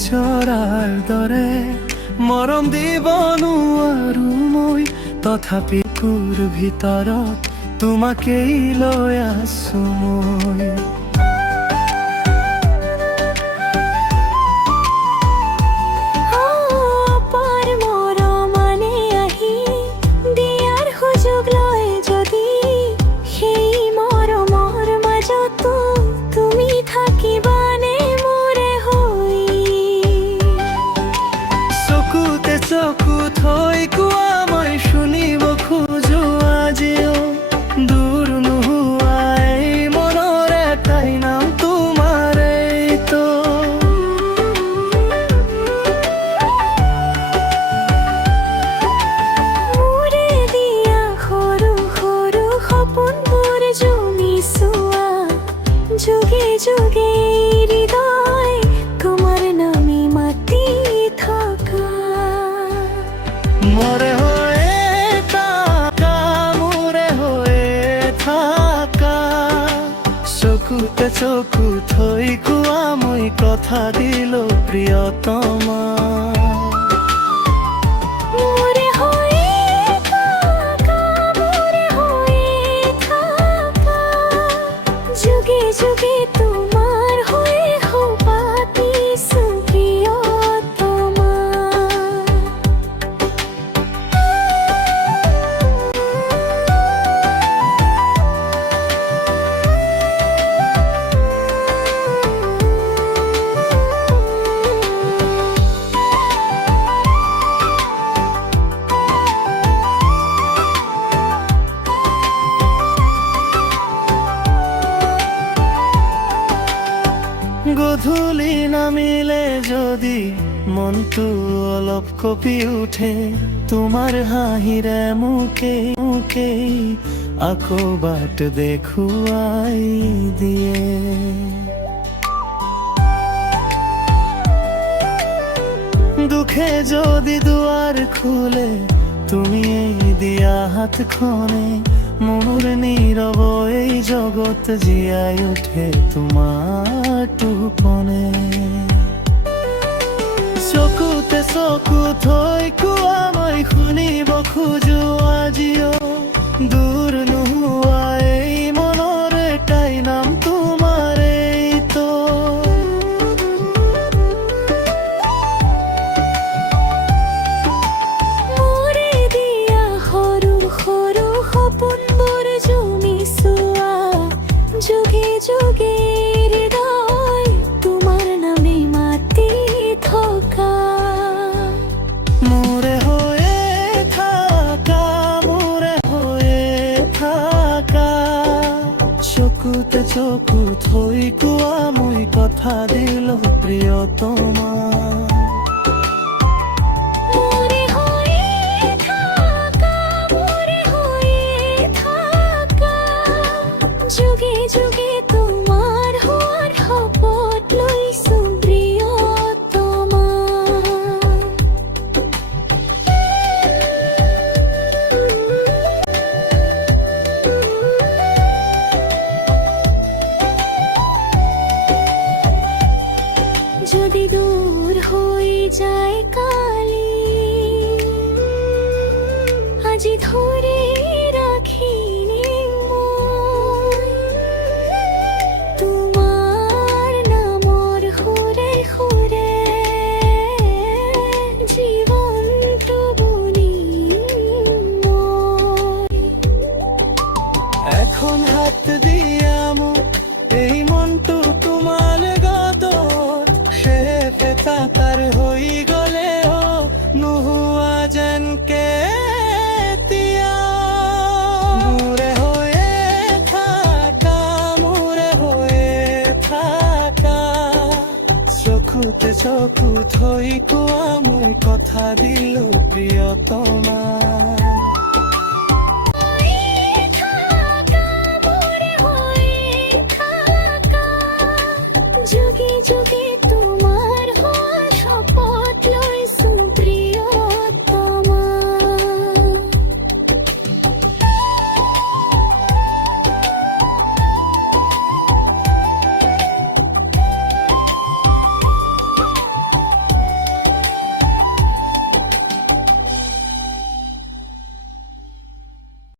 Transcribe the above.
চৰাৰ দৰে মৰম দিবনো আৰু মই তথাপি তোৰ ভিতৰত তোমাকেই লৈ আছো মই চকু থৈ কোৱা মই শুনিব খোজো আজিও দূৰ নোহোৱাই মনৰ এটাই নাম তোমাৰেই তো মোৰে দিয়া সৰু সৰু সপোনবোৰ জুমি চোৱা যুগে যুগে হৃদয় তোমাৰ নামে মাতি থকা মোৰে হৈয়ে থাকা মোৰে হৈয়ে থাকা চকুতে চকু থৈ কোৱা মই কথা দিলো প্ৰিয়তমা মোৰে হৈয়ে থাকা মোৰে হৈয়ে থাকা যুগে যুগে তোমাৰ হৈয়ে পাতিছো প্ৰিয়তমা গধূলি নামিলে যদি মনটো অলপ কঁপি উঠে তোমাৰ হাঁহিৰে মোকেই আকৌ বাট দেখুৱাই দিয়ে দুখে যদি দুৱাৰ খোলে তুমি দিয়া হাতখনে মোৰ নীৰৱ এই জগত জীয়াই উঠে তোমাৰ টোপনে চকুতে চকু থৈ কোৱা মই শুনিব খোজো আজিও দূৰ নোহোৱা এই মনৰ এটাই নাম তোমাৰেই তো মোৰে দিয়া সৰু সৰু সপোনবোৰ জুমি চোৱা যুগে যুগে হৃদয় তোমাৰ নামে মাতি থকা মোৰে হৈয়ে থাকা মোৰে হৈয়ে থাকা চকুতে চকু থৈ কোৱা মই কথা দিলো প্ৰিয়তমা মোৰে হৈয়ে থাকা মোৰে হৈয়ে থাকা যুগে যুগে তোমাৰ হোৱাৰ শপত লৈছো প্ৰিয়তমা যদি দূৰ হৈ যায় কালি আজি ধৰি ৰাখিনি মই তোমাৰ নামৰ সুৰে সুৰে জীৱনটো বুনিম মই এখন হাত দিয়া মোক এই মনটো তোমাৰ গাতত সে পেতাকাৰ হৈ গ'লেও নোহোৱা যেনকে এতিয়া মোৰে হৈয়ে থাকা মোৰে হৈয়ে থাকা চকুতে চকু থৈ কোৱা মই কথা দিলো প্ৰিয়তমা যুগে যুগে